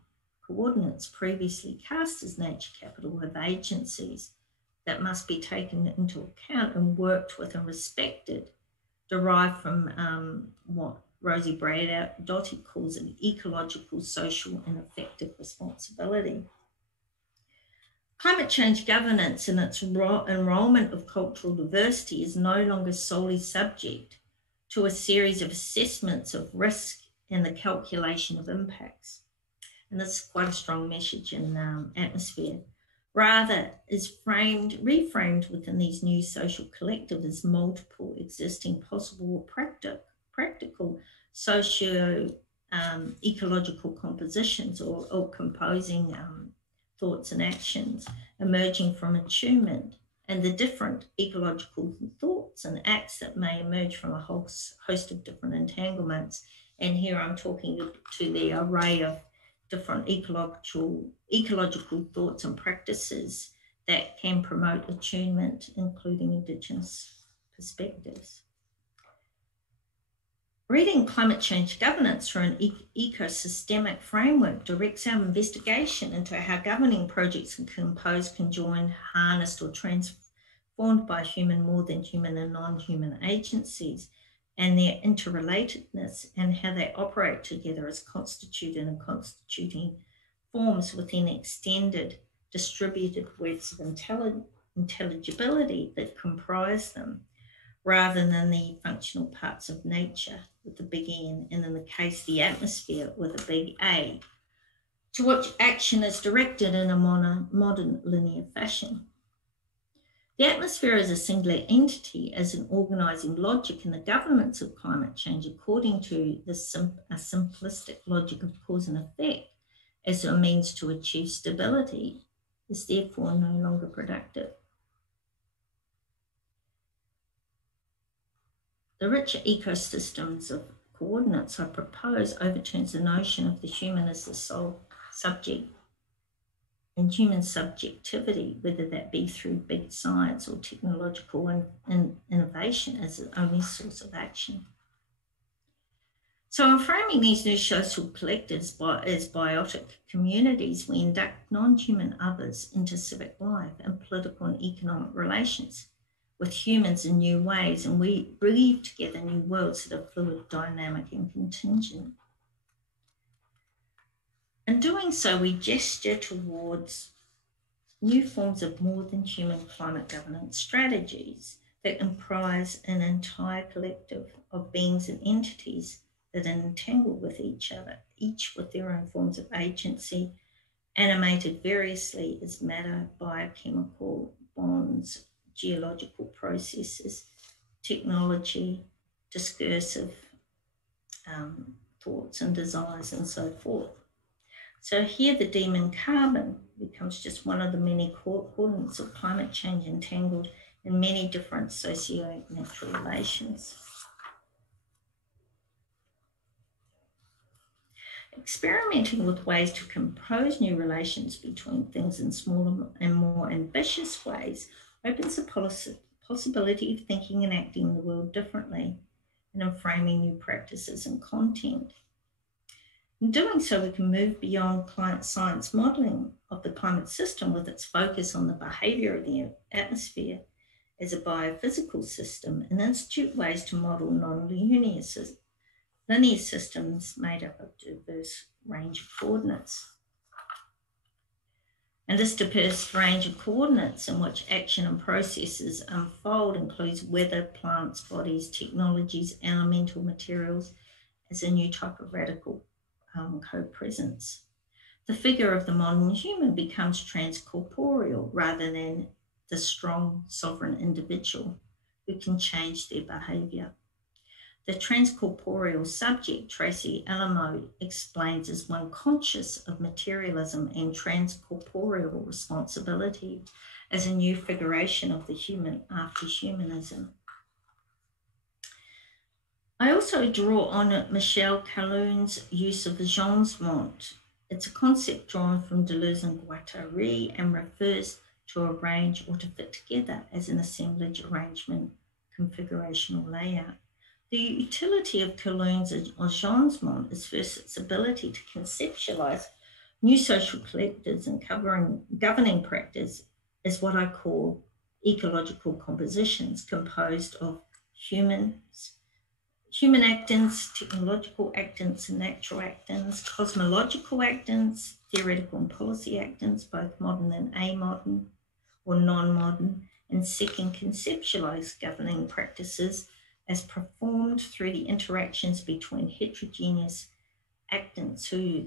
coordinates previously cast as nature capital have agencies that must be taken into account and worked with and respected, derived from what Rosie Braidotti calls an ecological, social and effective responsibility. Climate change governance and its enrolment of cultural diversity is no longer solely subject to a series of assessments of risk and the calculation of impacts. And this is quite a strong message in atmosphere. Rather, is reframed within these new social collectives as multiple existing possible practical socio-ecological compositions or composing thoughts and actions emerging from attunement, and the different ecological thoughts and acts that may emerge from a host of different entanglements. And here I'm talking to the array of different ecological thoughts and practices that can promote attunement, including Indigenous perspectives. Reading climate change governance through an ecosystemic framework directs our investigation into how governing projects are composed, conjoined, harnessed, or transformed by human, more than human, and non-human agencies, and their interrelatedness, and how they operate together as constituted and constituting forms within extended, distributed webs of intelligibility that comprise them, rather than the functional parts of nature with the big N, and in the case, the atmosphere with a big A, to which action is directed in a modern linear fashion. The atmosphere is a singular entity as an organising logic in the governance of climate change, according to a simplistic logic of cause and effect, as a means to achieve stability, is therefore no longer productive. The richer ecosystems of coordinates I propose overturns the notion of the human as the sole subject and human subjectivity, whether that be through big science or technological innovation, as the only source of action. So in framing these new social collectives as biotic communities, we induct non-human others into civic life and political and economic relations with humans in new ways, and we weave together new worlds that are fluid, dynamic, and contingent. In doing so, we gesture towards new forms of more than human climate governance strategies that comprise an entire collective of beings and entities that are entangled with each other, each with their own forms of agency, animated variously as matter, biochemical bonds, geological processes, technology, discursive thoughts and desires, and so forth. So here the demon carbon becomes just one of the many coordinates of climate change entangled in many different socio-natural relations. Experimenting with ways to compose new relations between things in smaller and more ambitious ways opens the possibility of thinking and acting in the world differently and in framing new practices and content. In doing so, we can move beyond climate science modelling of the climate system with its focus on the behaviour of the atmosphere as a biophysical system and institute ways to model non-linear linear systems made up of a diverse range of coordinates. And this diverse range of coordinates in which action and processes unfold includes weather, plants, bodies, technologies, elemental materials as a new type of radical co-presence. The figure of the modern human becomes transcorporeal rather than the strong sovereign individual who can change their behaviour. The transcorporeal subject, Tracy Alamo explains, as one conscious of materialism and transcorporeal responsibility as a new figuration of the human after humanism. I also draw on Michel Calhoun's use of the changement. It's a concept drawn from Deleuze and Guattari and refers to arrange or to fit together as an assemblage, arrangement, configuration or layout. The utility of Calhoun's changement is first its ability to conceptualize new social collectives and governing practice as what I call ecological compositions composed of human actants, technological actants, and natural actants, cosmological actants, theoretical and policy actants, both modern and amodern or non-modern, and second, conceptualized governing practices as performed through the interactions between heterogeneous actants whose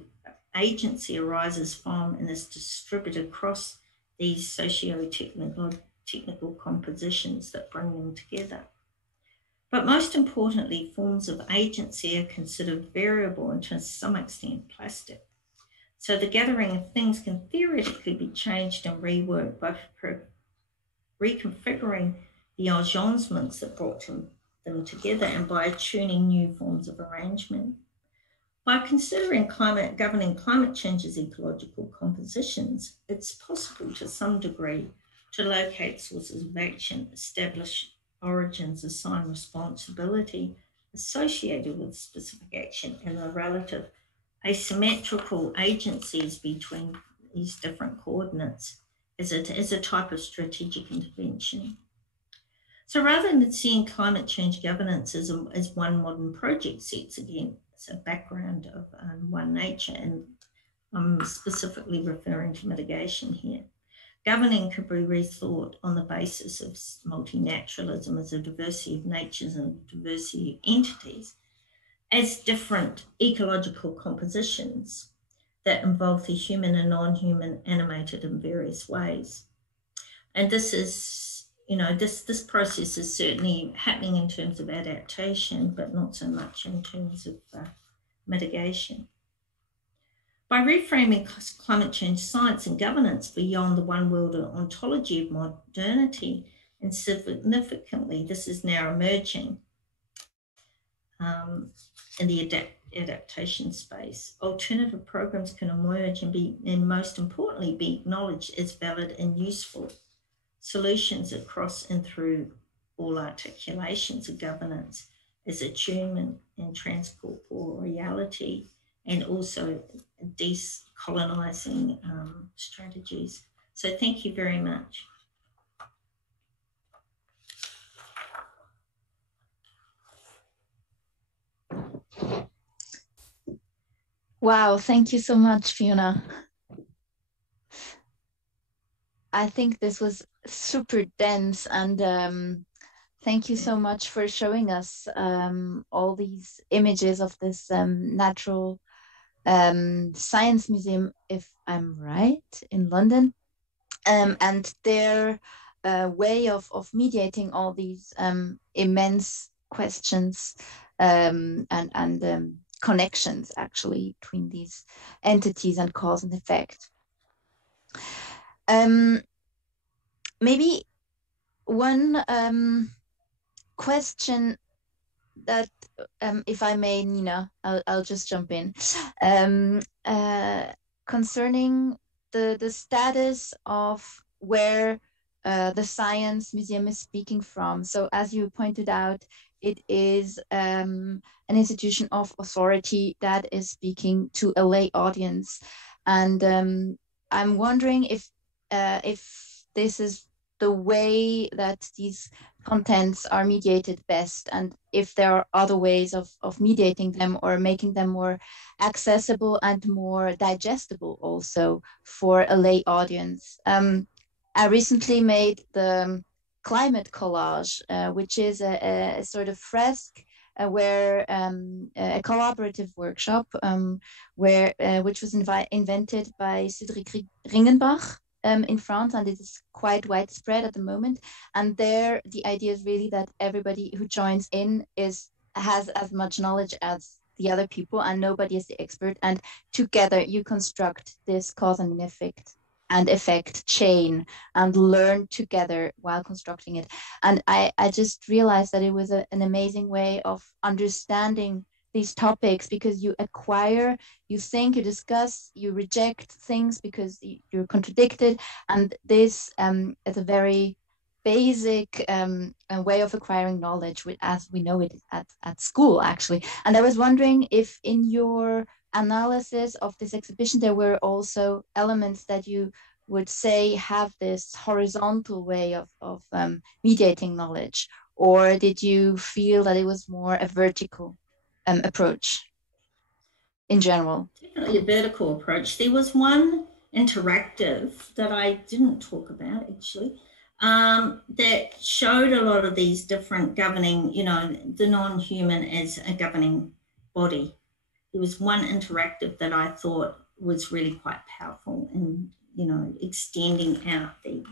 agency arises from and is distributed across these socio-technical compositions that bring them together. But most importantly, forms of agency are considered variable and to some extent plastic. So the gathering of things can theoretically be changed and reworked by reconfiguring the agencements that brought them together and by attuning new forms of arrangement. By considering governing climate change as ecological compositions, it's possible to some degree to locate sources of action, establish origins, assign responsibility associated with specific action, and the relative asymmetrical agencies between these different coordinates as a type of strategic intervention. So rather than seeing climate change governance as one modern project sets, again, it's a background of one nature, and I'm specifically referring to mitigation here. Governing could be rethought on the basis of multinaturalism as a diversity of natures and diversity of entities as different ecological compositions that involve the human and non-human animated in various ways. And this is, this process is certainly happening in terms of adaptation, but not so much in terms of mitigation. By reframing climate change science and governance beyond the one world ontology of modernity, and significantly, this is now emerging in the adaptation space. Alternative programs can emerge and most importantly, be acknowledged as valid and useful solutions across and through all articulations of governance as attunement and transcorporeality, and also decolonizing strategies. So thank you very much. Wow, thank you so much, Fiona. I think this was super dense, and thank you so much for showing us all these images of this natural Science Museum, if I'm right, in London, and their way of mediating all these immense questions and connections actually between these entities and cause and effect. Maybe one question that, if I may, Nina, I'll just jump in, concerning the status of where the Science Museum is speaking from. So as you pointed out, it is an institution of authority that is speaking to a lay audience. And I'm wondering if this is the way that these contents are mediated best, and if there are other ways of mediating them or making them more accessible and more digestible also for a lay audience. I recently made the Climate Collage, which is a sort of fresque where a collaborative workshop which was invented by Cédric Ringenbach in France, and it is quite widespread at the moment. And there, the idea is really that everybody who joins in has as much knowledge as the other people, and nobody is the expert. And together, you construct this cause and effect chain and learn together while constructing it. And I just realized that it was an amazing way of understanding these topics, because you acquire, you think, you discuss, you reject things because you're contradicted. And this is a very basic way of acquiring knowledge, as we know it at school, actually. And I was wondering if in your analysis of this exhibition, there were also elements that you would say have this horizontal way of mediating knowledge, or did you feel that it was more a vertical approach in general? Definitely a vertical approach. There was one interactive that I didn't talk about actually, that showed a lot of these different governing, the non-human as a governing body. There was one interactive that I thought was really quite powerful in, extending out the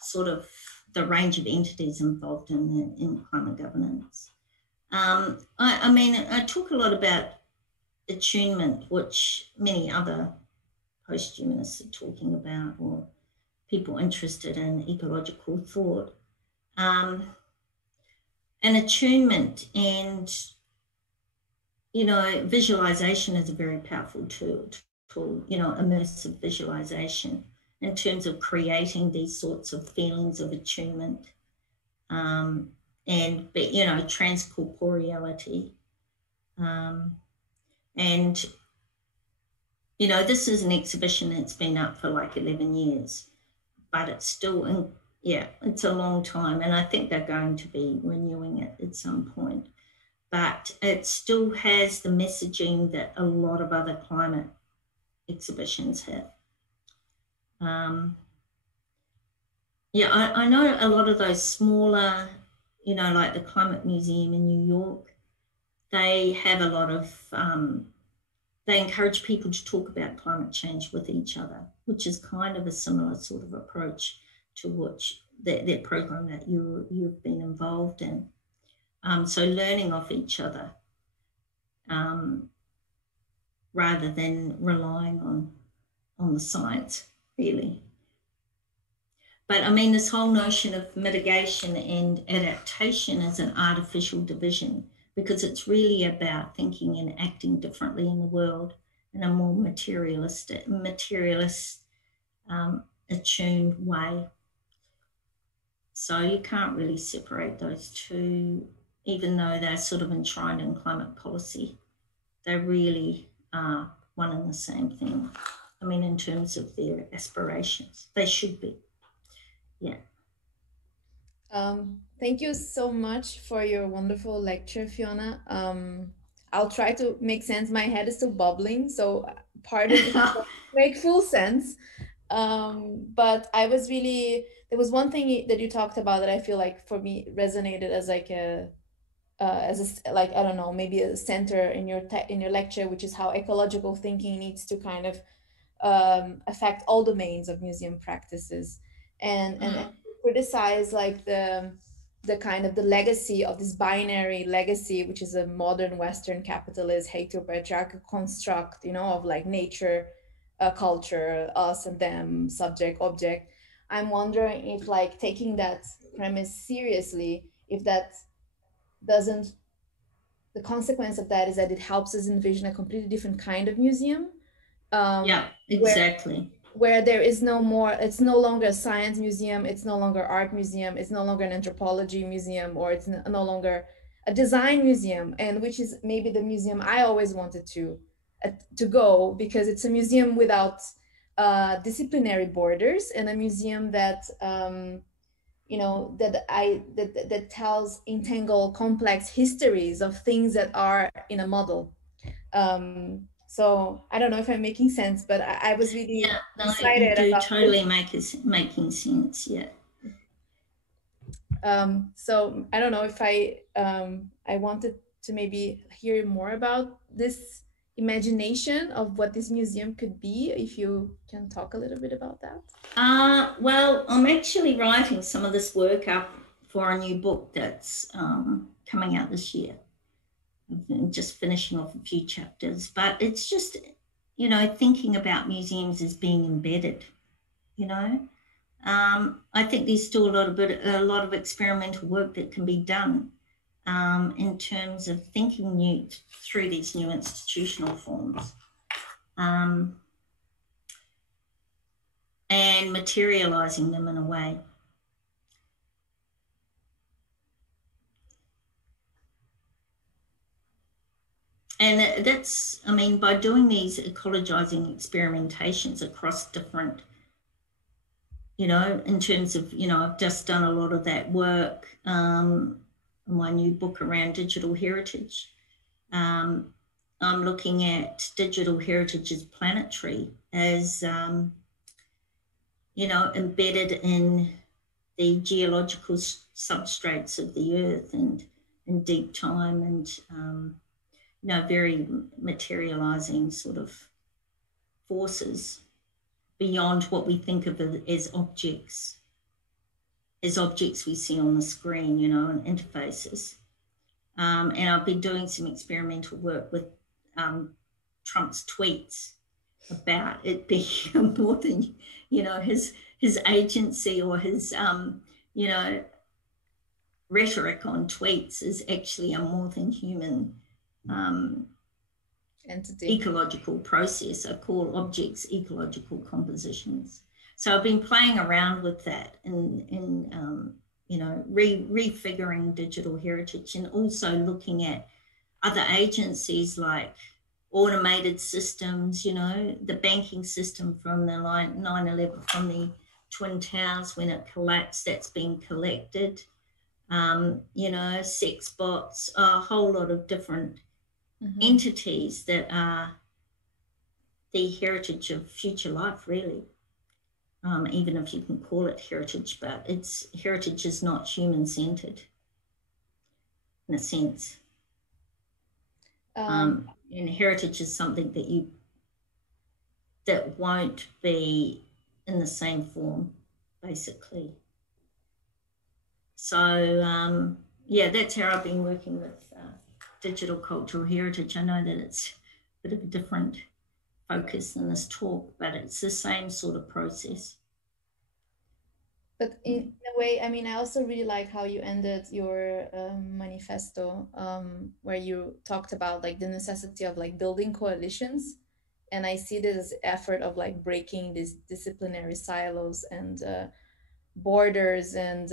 sort of the range of entities involved in climate governance. I talk a lot about attunement, which many other post-humanists are talking about, or people interested in ecological thought. And attunement and, visualization is a very powerful tool, immersive visualization in terms of creating these sorts of feelings of attunement and, transcorporeality. And, this is an exhibition that's been up for like 11 years, but it's still, it's a long time. And I think they're going to be renewing it at some point. But it still has the messaging that a lot of other climate exhibitions have. I know a lot of those smaller, like the Climate Museum in New York, they have a lot of, they encourage people to talk about climate change with each other, which is kind of a similar sort of approach to which that program that you've been involved in. So learning off each other rather than relying on the science, really. But this whole notion of mitigation and adaptation is an artificial division, because it's really about thinking and acting differently in the world in a more materialist, attuned way. So you can't really separate those two, even though they're sort of enshrined in climate policy. They really are one and the same thing. In terms of their aspirations, they should be. Yeah. Thank you so much for your wonderful lecture, Fiona. I'll try to make sense. My head is still bubbling, so pardon if it doesn't make full sense. But I was really, there was one thing that you talked about that I feel like for me resonated as like like, I don't know, maybe a center in your lecture, which is how ecological thinking needs to kind of affect all domains of museum practices, and criticize like the kind of the legacy of this binary legacy, which is a modern Western capitalist heteropatriarchal construct, of like nature, culture, us and them, subject, object. I'm wondering if, like, taking that premise seriously, if that doesn't, the consequence of that is that it helps us envision a completely different kind of museum. Yeah, exactly. Where there is no more, it's no longer a science museum, it's no longer art museum, it's no longer an anthropology museum, or it's no longer a design museum, and which is maybe the museum I always wanted to go, because it's a museum without disciplinary borders, and a museum that you know, that tells entangled complex histories of things that are in a model. So I don't know if I'm making sense, but I was really Yeah, no, you excited do about totally making sense. Yeah. so I don't know if I wanted to maybe hear more about this imagination of what this museum could be, if you can talk a little bit about that. Well, I'm actually writing some of this work up for a new book that's coming out this year. I'm just finishing off a few chapters, but it's just, you know, thinking about museums as being embedded, you know. I think there's still a lot of experimental work that can be done in terms of thinking through these new institutional forms and materializing them in a way. And that's, I mean, by doing these ecologizing experimentations across different, you know, in terms of, you know, I've just done a lot of that work, my new book around digital heritage. I'm looking at digital heritage as planetary, as, you know, embedded in the geological substrates of the earth and in deep time and, you know, very materializing sort of forces beyond what we think of as objects we see on the screen, you know, and interfaces. And I've been doing some experimental work with Trump's tweets about it being more than, you know, his agency or his, you know, rhetoric on tweets is actually a more than human entity, ecological process. I call objects ecological compositions. So I've been playing around with that in you know, refiguring digital heritage and also looking at other agencies like automated systems, you know, the banking system from the 9/11, from the Twin Towers when it collapsed, that's been collected. You know, sex bots, a whole lot of different entities that are the heritage of future life, really. Even if you can call it heritage, but its heritage is not human-centered in a sense. And heritage is something that won't be in the same form, basically. So yeah, that's how I've been working with digital cultural heritage. I know that it's a bit of a different focus in this talk, but it's the same sort of process. But in a way, I mean, I also really like how you ended your manifesto, where you talked about like the necessity of like building coalitions. And I see this as effort of like breaking these disciplinary silos and borders and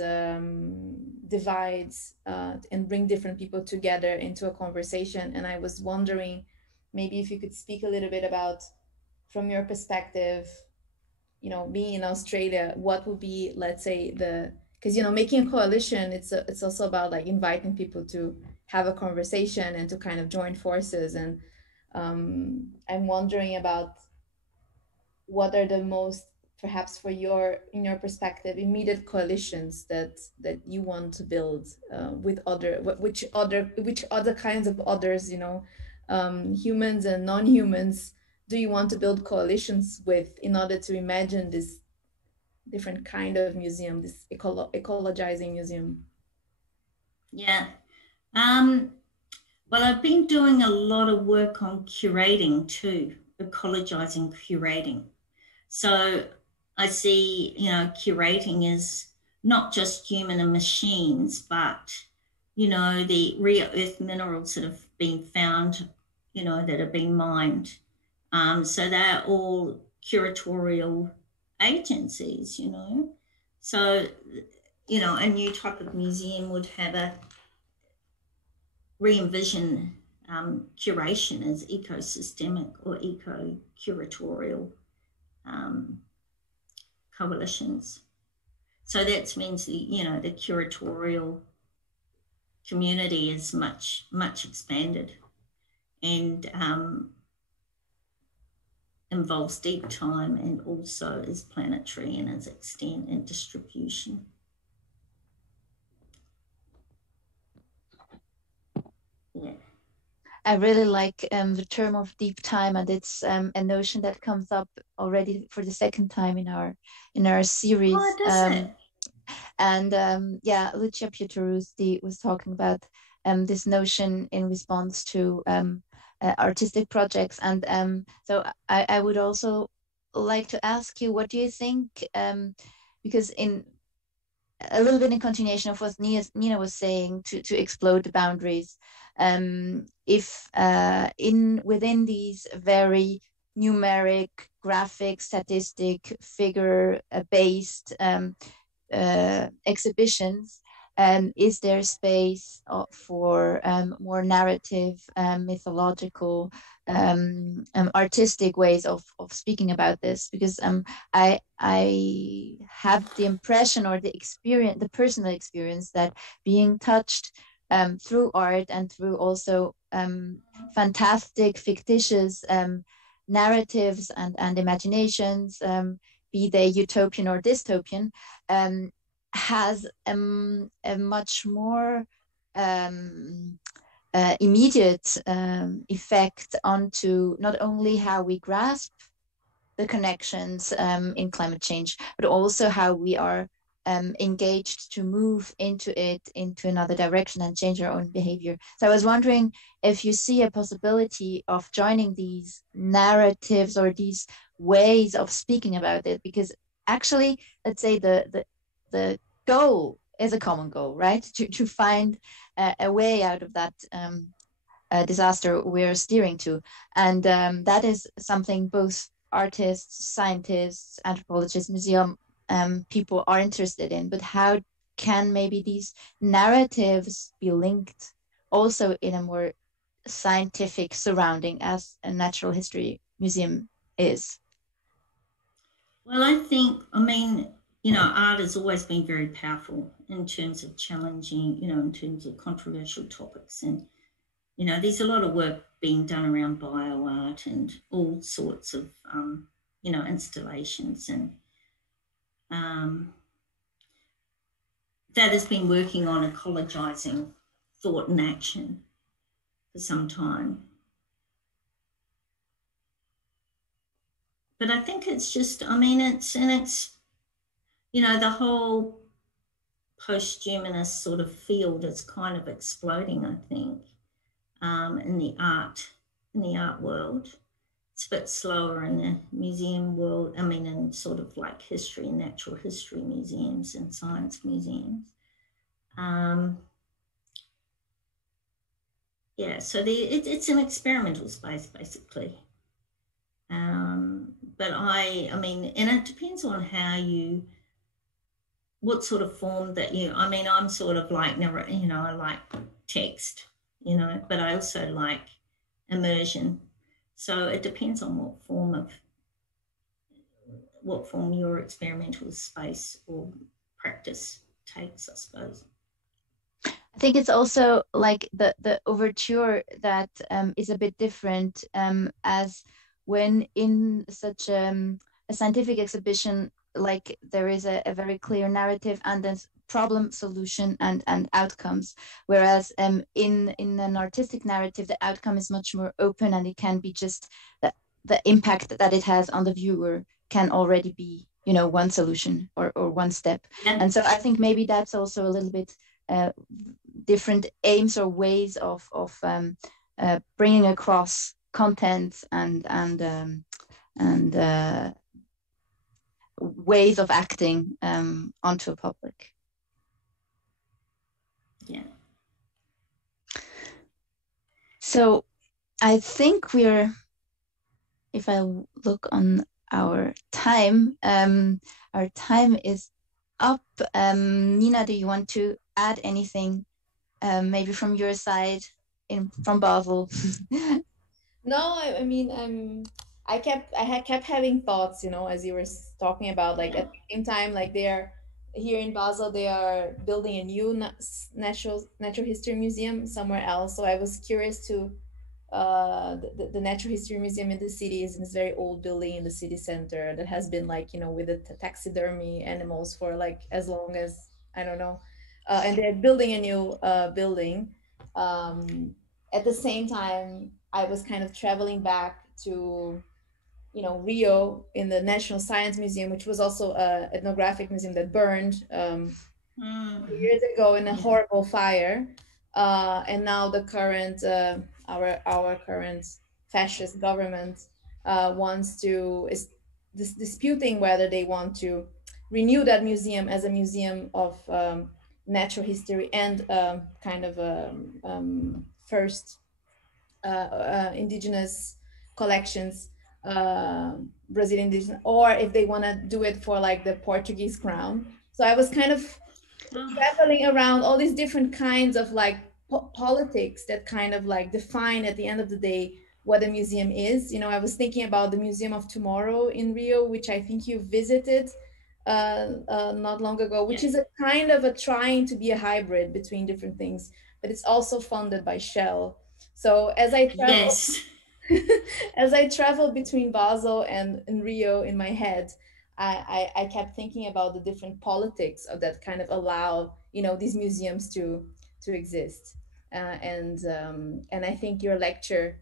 divides and bring different people together into a conversation. And I was wondering maybe if you could speak a little bit about, from your perspective, you know, being in Australia, what would be, let's say, because, you know, making a coalition, it's also about like inviting people to have a conversation and to kind of join forces. And I'm wondering about what are the most, perhaps for in your perspective, immediate coalitions that you want to build with which other kinds of others, you know, humans and non-humans, do you want to build coalitions with in order to imagine this different kind of museum, this ecologizing museum? Yeah. Well, I've been doing a lot of work on curating too, ecologizing curating. So I see, you know, curating is not just human and machines, but, you know, the rare earth minerals that have been found, you know, that have been mined. So they're all curatorial agencies, you know. So, you know, a new type of museum would have a re-envision curation as ecosystemic or eco-curatorial coalitions. So that means the curatorial community is much expanded, and involves deep time, and also is planetary in its extent and distribution. Yeah. I really like the term of deep time, and it's a notion that comes up already for the second time in our series. Oh, does it? And yeah, Lucia Pietrorusti was talking about this notion in response to artistic projects. And so I would also like to ask you, what do you think? Because in a little bit in continuation of what Nina was saying, to explode the boundaries, if within these very numeric, graphic, statistic, figure based exhibitions, is there space for more narrative, mythological, artistic ways of speaking about this? Because I have the impression, or the personal experience, that being touched through art and through also fantastic, fictitious narratives and imaginations, be they utopian or dystopian, has a much more immediate effect onto not only how we grasp the connections in climate change, but also how we are engaged to move into another direction and change our own behavior. So I was wondering if you see a possibility of joining these narratives or these ways of speaking about it, because actually, let's say the goal is a common goal, right? To find a way out of that disaster we're steering to. And that is something both artists, scientists, anthropologists, museum people are interested in. But how can maybe these narratives be linked also in a more scientific surrounding, as a natural history museum is? Well, I mean, art has always been very powerful in terms of challenging, in terms of controversial topics. And, there's a lot of work being done around bioart and all sorts of, installations. And that has been working on ecologizing thought and action for some time. But I think it's just, it's the whole post-humanist sort of field is kind of exploding, I think, in the art world. It's a bit slower in the museum world, in sort of like history and natural history museums and science museums. Yeah, so it's an experimental space, basically. But and it depends on what sort of form that I'm sort of like, I like text, but I also like immersion. So it depends on what form your experimental space or practice takes, I suppose. I think it's also like the overture that is a bit different, as when in such a scientific exhibition, like there is a very clear narrative and then problem, solution, and outcomes, whereas in an artistic narrative, the outcome is much more open, and it can be just the impact that it has on the viewer can already be, one solution or one step. Yeah. And so I think maybe that's also a little bit different aims or ways of bringing across content and ways of acting onto a public. Yeah. So I think if I look on our time is up. Nina, do you want to add anything, maybe from your side, from Basel? No, I kept having thoughts, as you were talking about, like at the same time, like here in Basel, they are building a new natural history museum somewhere else. So I was curious to the Natural History Museum in the city is in this very old building in the city center that has been like, you know, with the taxidermy animals for like as long as, I don't know. And they're building a new building. At the same time, I was kind of traveling back to, you know, Rio in the National Science Museum, which was also a ethnographic museum that burned years ago in a horrible fire. And now the current our current fascist government wants to is disputing whether they want to renew that museum as a museum of natural history and kind of first indigenous collections, Brazilian indigenous, or if they want to do it for like the Portuguese crown. So I was kind of traveling around all these different kinds of like politics that kind of like define at the end of the day what a museum is. You know, I was thinking about the Museum of Tomorrow in Rio, which I think you visited not long ago, which is a kind of a trying to be a hybrid between different things, but it's also funded by Shell. So as I travel, as I travel between Basel and Rio in my head, I kept thinking about the different politics of that kind of allow, you know, these museums to exist. And I think your lecture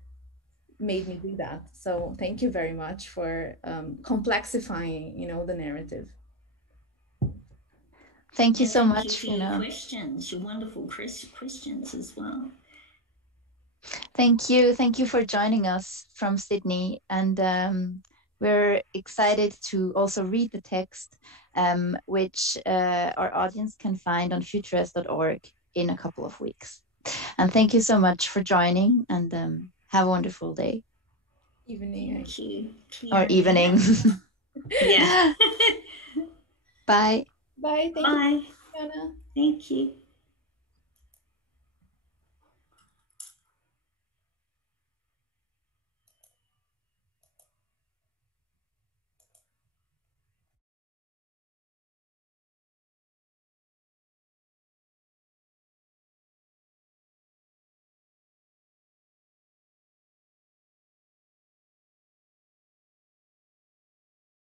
made me do that. So thank you very much for complexifying, you know, the narrative. Thank you so thank much, you for Fiona. your questions, your wonderful questions as well. Thank you for joining us from Sydney, and we're excited to also read the text, which our audience can find on futurist.org in a couple of weeks. And thank you so much for joining, and have a wonderful day. Evening. Thank you. Or evening. Yeah. Bye. Bye. Thank Bye. you, Fiona. Thank you.